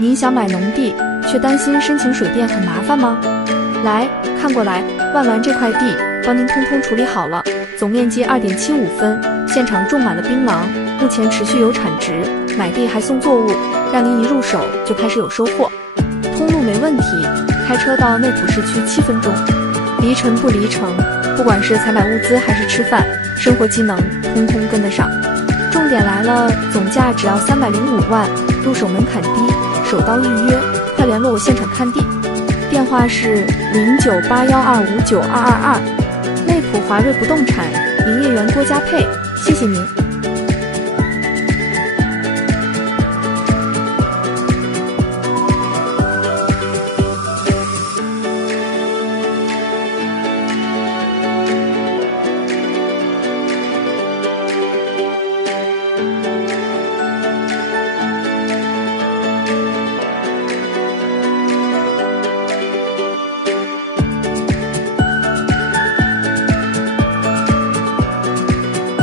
您想买农地，却担心申请水电很麻烦吗？来看过来，万峦这块地帮您通通处理好了，总面积2.75分，现场种满了槟榔，目前持续有产值，买地还送作物，让您一入手就开始有收获。通路没问题，开车到内浦市区7分钟，离城不离城，不管是采买物资还是吃饭，生活机能通通跟得上。重点来了，总价只要305万，入手门槛低，手刀预约，快联络我现场看地，电话是0981259222。内浦华瑞不动产营业员郭家佩，谢谢您。